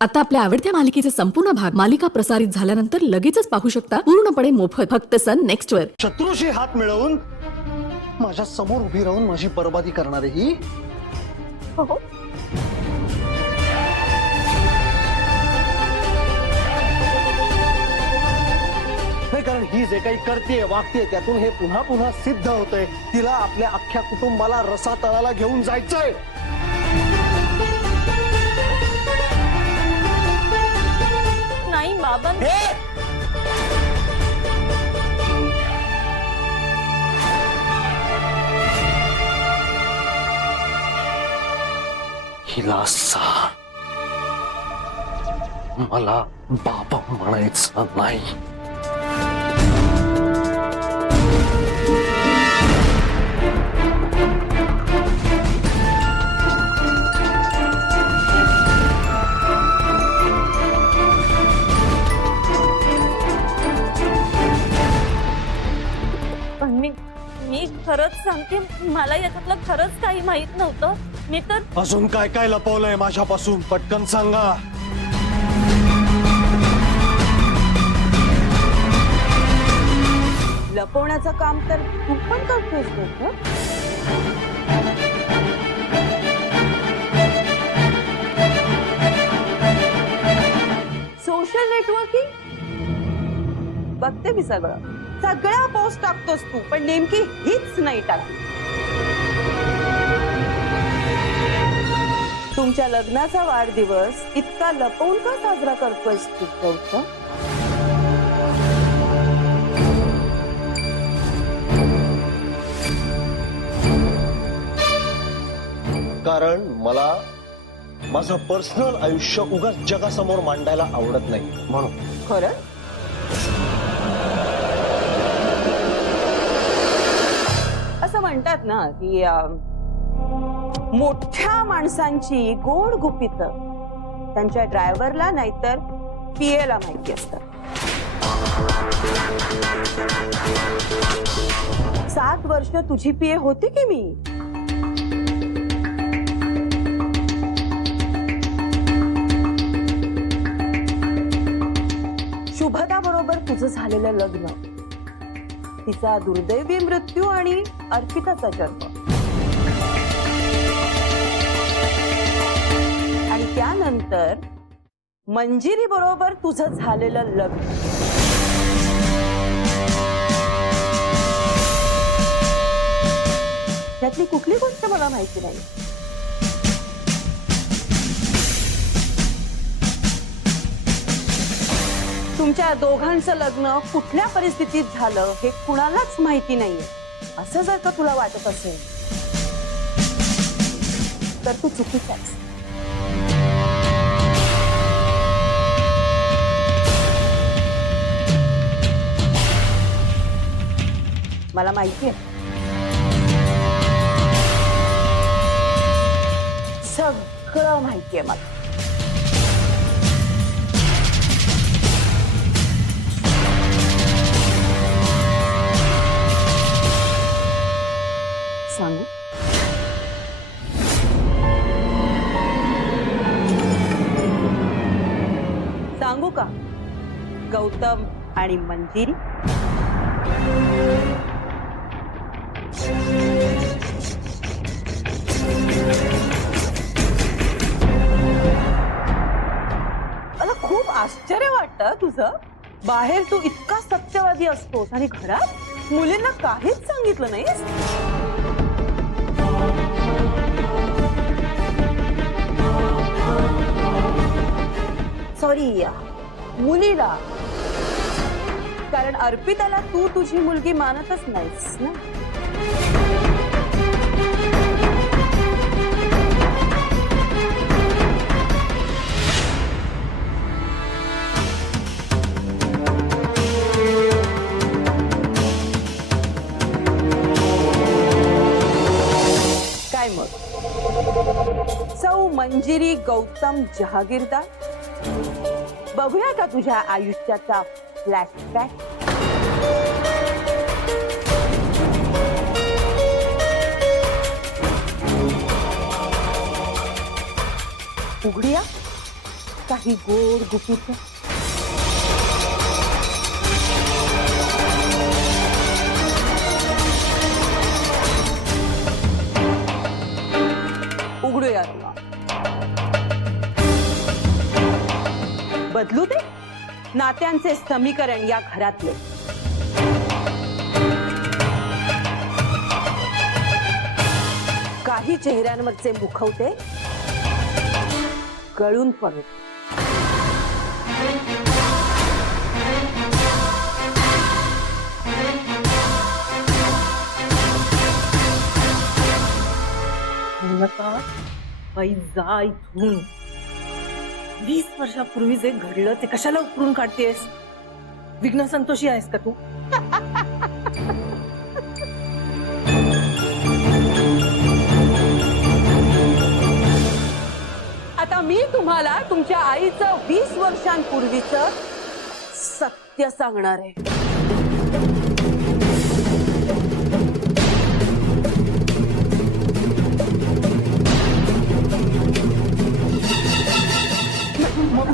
आता आपल्या आवडत्या मालिकेचे संपूर्ण भाग मालिका प्रसारित झाल्यानंतर लगेचच पाहू शकता पूर्णपणे मोफत फक्त सन नेक्स्ट वर. शत्रूशी हात मिळवून माझ्या समोर उभी राहून माझी बरबादी करणारे ही हो. नाही, कारण ही जे काही करते वागते त्यातून हे पुन्हा पुन्हा सिद्ध होतंय. तिला आपल्या अख्ख्या कुटुंबाला रसा तळाला घेऊन जायचंय. नाही बाबा, हिला सांग मला बाबा म्हणायचं नाही. पण मी खरंच सांगते, मला याच्यातलं खरंच काही माहित नव्हतं. मी तर अजून काय काय लपवलंय माझ्यापासून, पटकन सांगा. लपवण्याचं काम तर तू पण करतोस ना. सोशल नेटवर्किंग बघते मी सगळ्या पोस्ट टाकतोस तू, पण नेमकी हीच नाही टाकली. तुमच्या लग्नाचा वाढदिवस इतका लपवून का साजरा करतोयस तू गौतम? कारण मला माझं पर्सनल आयुष्य उगाच जगासमोर मांडायला आवडत नाही म्हणून. खरं असं म्हणतात ना की मोठ्या माणसांची गोड गुपित त्यांच्या ड्रायव्हरला नाहीतर पीएला माहिती असतात. 7 वर्ष तुझी पीए होती की मी. शुभदा बरोबर तुझं झालेलं लग्न, तिचा दुर्दैवी मृत्यू आणि अर्पिताचा जन्म, आणि त्यानंतर मंजिरी बरोबर तुझं झालेलं लग्न. त्यातली कुठली गोष्ट मला माहिती नाही. तुमच्या दोघांचं लग्न कुठल्या परिस्थितीत झालं हे कुणालाच माहिती नाहीये असं जर का तुला वाटत असेल तर तू चुकीचा आहेस. मला माहिती आहे, सगळं माहिती आहे मला. सांगू? सांगू का गौतम आणि मंजिरी? मला खूप आश्चर्य वाटतं तुझं. बाहेर तू इतका सत्यवादी असतोस आणि घरात मुलींना काहीच सांगितलं नाहीस. सॉरी, मुलीला. कारण अर्पिताला तू तुझी मुलगी मानतच नाहीस ना. काय मग सौ मंजिरी गौतम जहागीरदार, बघूया का तुझ्या आयुष्याचा फ्लॅशबॅक? उघडूया काही गोड गुपित? उघडूया तुला. बदलू दे नात्यांचे समीकरण या घरातले. काही चेहऱ्यांवरचे मुखवटे गळून पडू. बाई जा इथून. 20 वर्षापूर्वी जे घडलं ते कशाला उकरून काढतेस? विघ्न संतोषी आहेस का तू? आता मी तुम्हाला तुमच्या आईचं 20 वर्षांपूर्वीचं सत्य सांगणार आहे.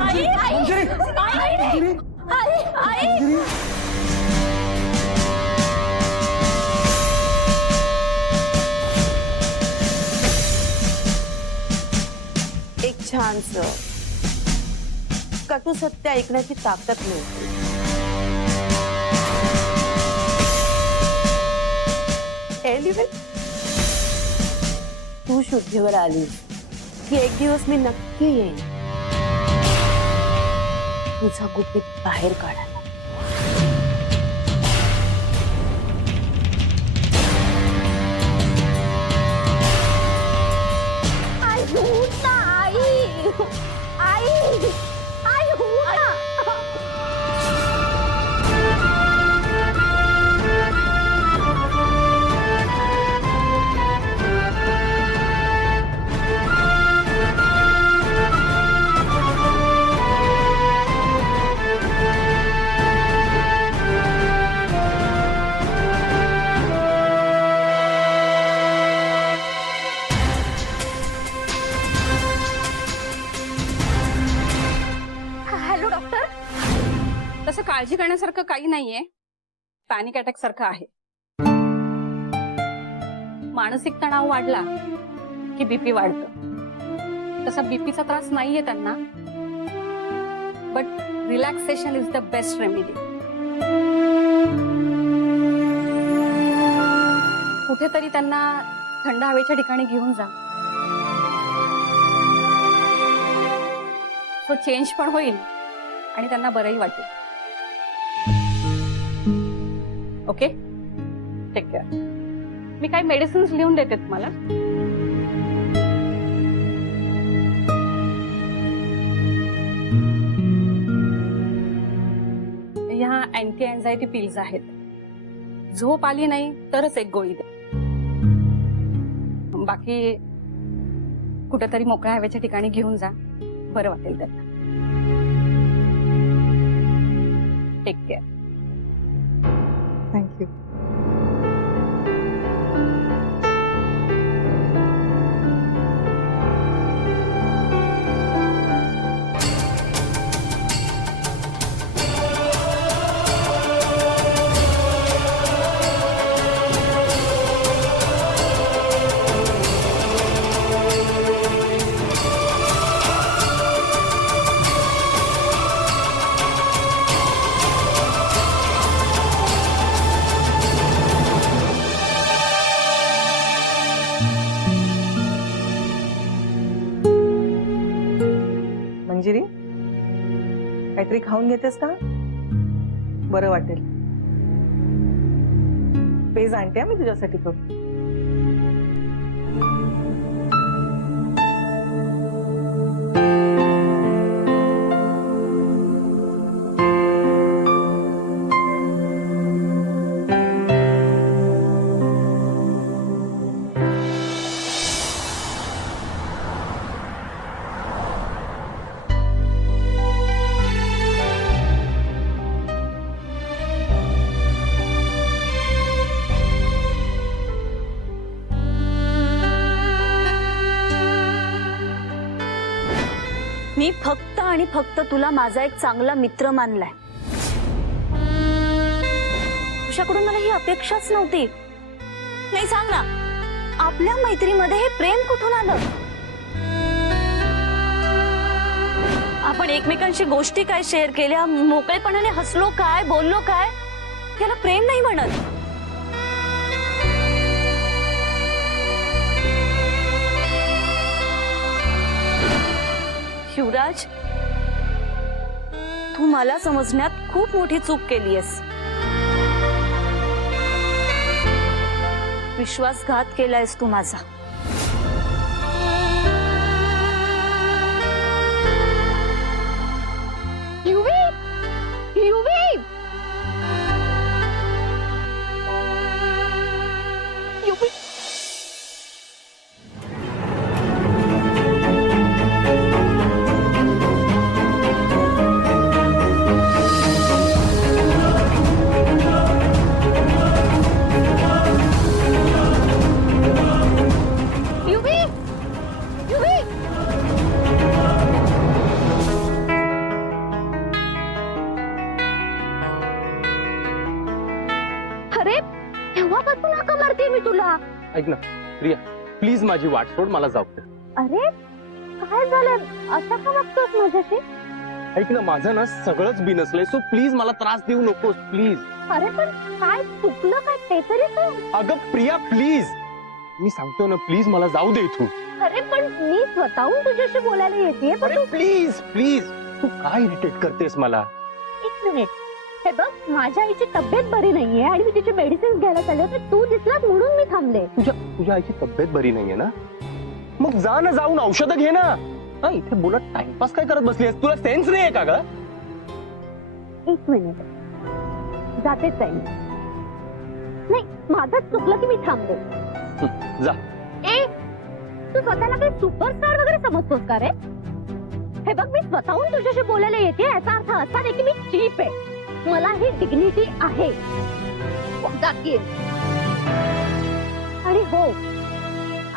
आई आई आई आई आई एक छानस कटू सत्य ऐकण्याची ताकद मिळते. एलिव्हे तू शुद्धीवर आली की एक दिवस मी नक्की येईन तुझा गुपित बाहेर काढायला. Hello doctor. तसं काळजी करण्यासारखं काही नाहीये. पॅनिक अटॅक सारखं आहे. मानसिक तणाव वाढला की बीपी वाढतं. तसा बीपीचा त्रास नाहीये त्यांना, but relaxation is the best remedy. कुठेतरी त्यांना थंड हवेच्या ठिकाणी घेऊन जा. सो चेंज पण होईल आणि त्यांना बरंही वाटेल. Okay, take care. मी काही मेडिसिन्स लिहून देते तुम्हाला. ह्या अँटी अँझायटी पिल्स आहेत. झोप आली नाही तरच एक गोळी दे. बाकी कुठेतरी मोकळ्या हवेच्या ठिकाणी घेऊन जा, बरं वाटेल त्यांना. Take care. थँक्यू. मंजिरी, काहीतरी खाऊन घेतेस का? बरं वाटेल. पेज आणते मी तुझ्यासाठी तो. मी फक्त आणि फक्त तुला माझा एक चांगला मित्र मानलाय. तुझ्याकडून मला ही अपेक्षाच नव्हती. नाही सांग ना, आपल्या मैत्रीमध्ये हे प्रेम कुठून आलं? आपण एकमेकांशी गोष्टी काय शेअर केल्या, मोकळेपणाने हसलो काय, बोललो काय, त्याला प्रेम नाही म्हणत. शिवराज, तू मला समजण्यात खूप मोठी चूक केलीयस. विश्वासघात केलायस तू माझा. अरे तेव्हापासून हाका मारते मी तुला. ऐक ना प्रिया, प्लीज माझी वाट सोड, मला जाऊ दे. अरे काय झालं, असं का वागतोस माझ्याशी? ऐक ना, माझं ना सगळंच बिनसलंय, सो प्लीज मला त्रास देऊ नकोस प्लीज. अरे पण काय चुकलं काय ते तरी सांग. अगं प्रिया प्लीज, मी सांगतो ना, प्लीज मला जाऊ दे इथून. अरे पण मी स्वतःहून तुझ्याशी बोलायला येते पण अरे प्लीज प्लीज, तू काय इरिटेट करतेस मला? एक मिनिट. हे बघ, माझ्या आईची तब्येत बरी नाहीये आणि मी तिची मेडिसिन घ्यायला चालले होते, तू दिसलास म्हणून मी थांबले. तुझ्या आईची तब्येत बरी नाहीये ना, मग जा ना, जाऊन औषधं घे ना. हा, इथे बोलत टाइमपास काय करत बसलीस? तुला सेन्स नाहीये का ग? एक मिनिट, जातेच आहे मी. नाही, माझंच चुकलं की मी थांबले. जा. ए, तू स्वतःला काही सुपरस्टार वगैरे समजतोस का रे? हे बघ, मी स्वतःहून तुझ्याशी बोलायला येते, याचा अर्थ असा नाही की मी चीप आहे. मला ही डिग्निटी आहे. जातीये. आणि हो,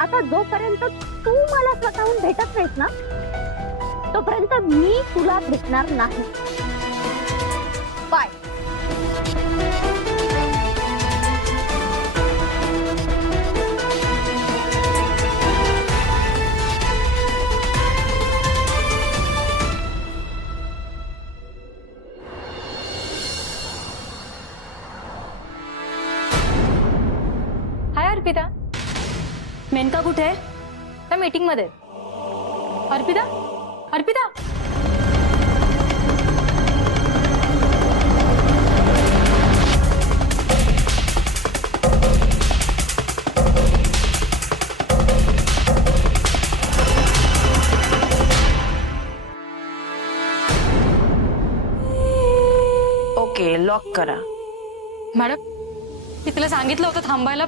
आता जोपर्यंत तू मला स्वतःहून भेटत नाहीस ना, तोपर्यंत मी तुला भेटणार नाही. बाय. हाय अर्पिता. मेनका कुठे आहे? त्या मीटिंग मध्ये. अर्पिता, अर्पिता. ओके, लॉक करा. मॅडम, मी तिला सांगितलं होतं थांबायला.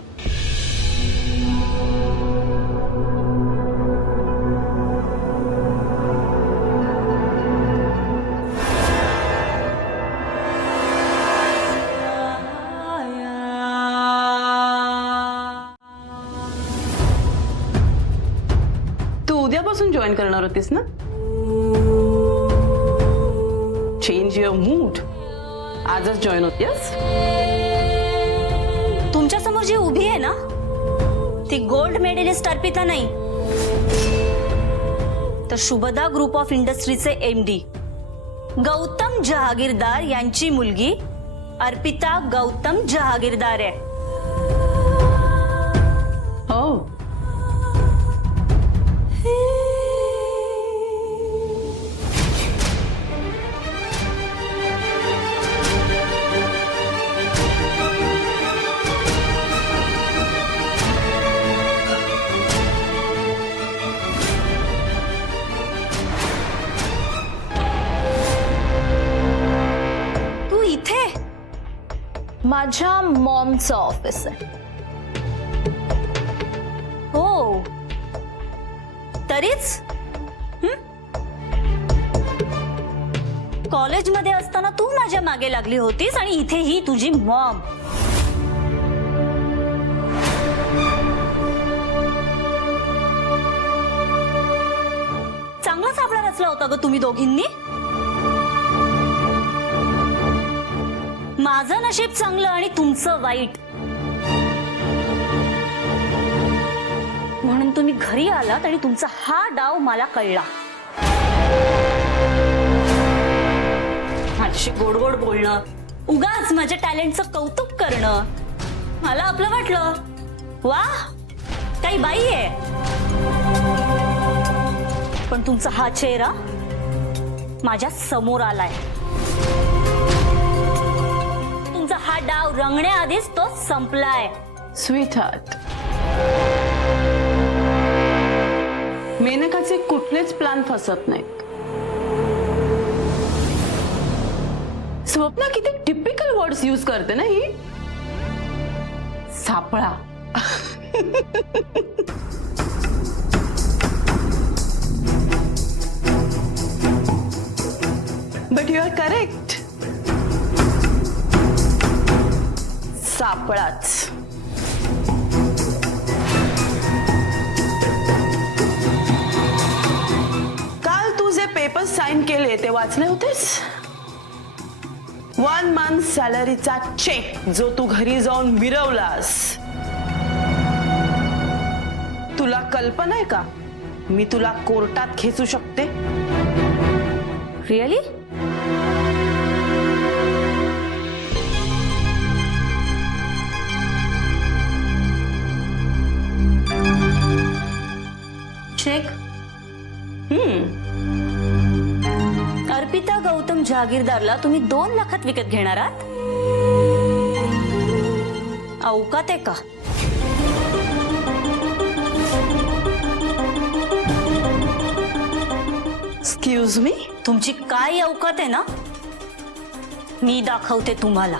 तू उद्यापासून जॉईन करणार होतीस ना? Change your mood. आजच जॉईन होतीस? तुमच्या समोर जी उभी आहे ना, ती गोल्ड मेडलिस्ट अर्पिता नाही, तर शुभदा ग्रुप ऑफ इंडस्ट्रीचे MD गौतम जहागीरदार यांची मुलगी अर्पिता गौतम जहागीरदार आहे. हो. तू इथे? माझ्या मॉमचं ऑफिस आहे. हो, तरीच कॉलेजमध्ये असताना तू माझ्या मागे लागली होतीस आणि इथे ही तुझी मॉम. चांगला सापडा बसला होता ग तुम्ही दोघींनी? माझं नशीब चांगलं आणि तुमचं वाईट. म्हणून तुम्ही घरी आलात आणि तुमचा हा डाव मला कळला. माझ्याशी गोड गोड बोलणं, उगाच माझ्या टॅलेंटचं कौतुक करणं. मला आपलं वाटलं वा काही बाई आहे. पण तुमचा हा चेहरा माझ्या समोर आलाय. तुमचा हा डाव रंगण्याआधीच तो संपलाय. स्वीट हार्ट, मेनकाचे कुठलेच प्लॅन फसत नाहीत. स्वप्ना किती टिपिकल वर्ड्स यूज करते ना ही. सापळा. But you are correct. सापळाच. काल तू जे पेपर साइन केले ते वाचले होतेस? 1 मंथ सॅलरीचा चेक जो तू घरी जाऊन मिरवलास. तुला कल्पना आहे का मी तुला कोर्टात खेचू शकते? रिअली? चेक? अर्पिता गौतम जहागीरदारला तुम्ही 2 लाखात विकत घेणार आहात? अवकात आहे का? Excuse me. तुमची काय अवकात आहे ना, मी दाखवते तुम्हाला.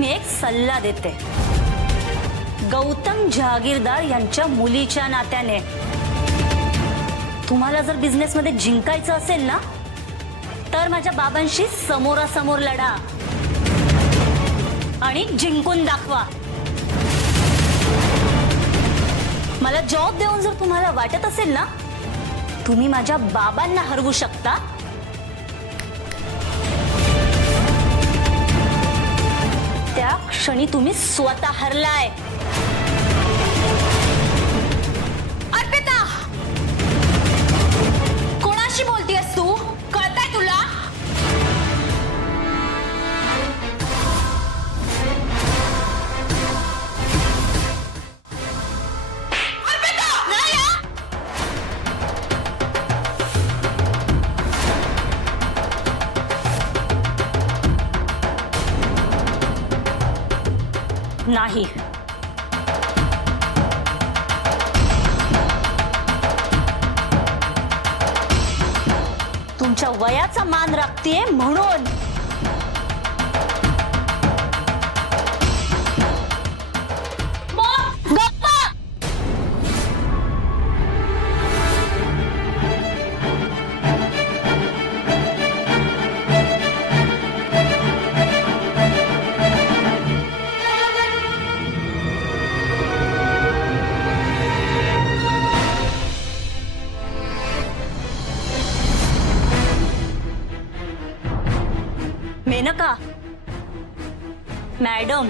मी एक सल्ला देते. गौतम जहागीरदार यांच्या मुलीच्या नात्याने तुम्हाला जर बिझनेस मध्ये जिंकायचं असेल ना, तर माझ्या बाबांशी समोरासमोर लढा आणि जिंकून दाखवा. मला जॉब देऊन जर तुम्हाला वाटत असेल ना तुम्ही माझ्या बाबांना हरवू शकता, त्या क्षणी तुम्ही स्वतः हरलाय. अर्पिता, कोणाशी बोलतेस तू? कळतंय तुला? अर्पिता, नाही हा. नाही. तुमच्या वयाचा मान राखतीये म्हणून. मॅडम,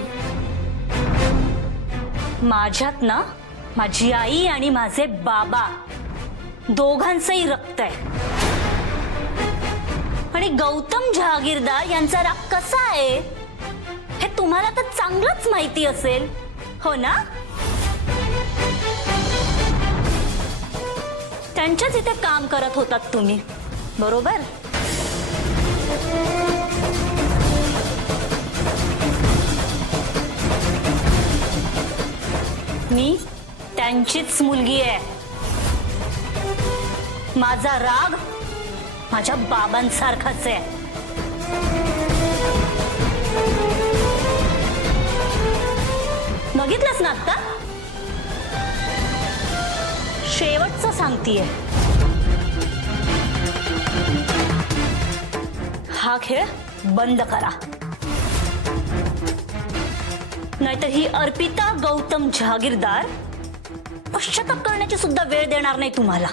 माझ्यात ना माझी आई आणि माझे बाबा दोघांचंही रक्त आहे. आणि गौतम जहागीरदार यांचा राग कसा आहे हे तुम्हाला तर चांगलंच माहिती असेल, हो ना? त्यांच्याच इथे काम करत होतात तुम्ही, बरोबर? मी त्यांचीच मुलगी आहे. माझा राग माझ्या बाबांसारखाच आहे. बघितलंस ना आता? शेवटचं सांगतीये, हा खेळ बंद करा, नाहीतर ही अर्पिता गौतम जहागीरदार पश्चाताप करण्याची सुद्धा वेळ देणार नाही तुम्हाला.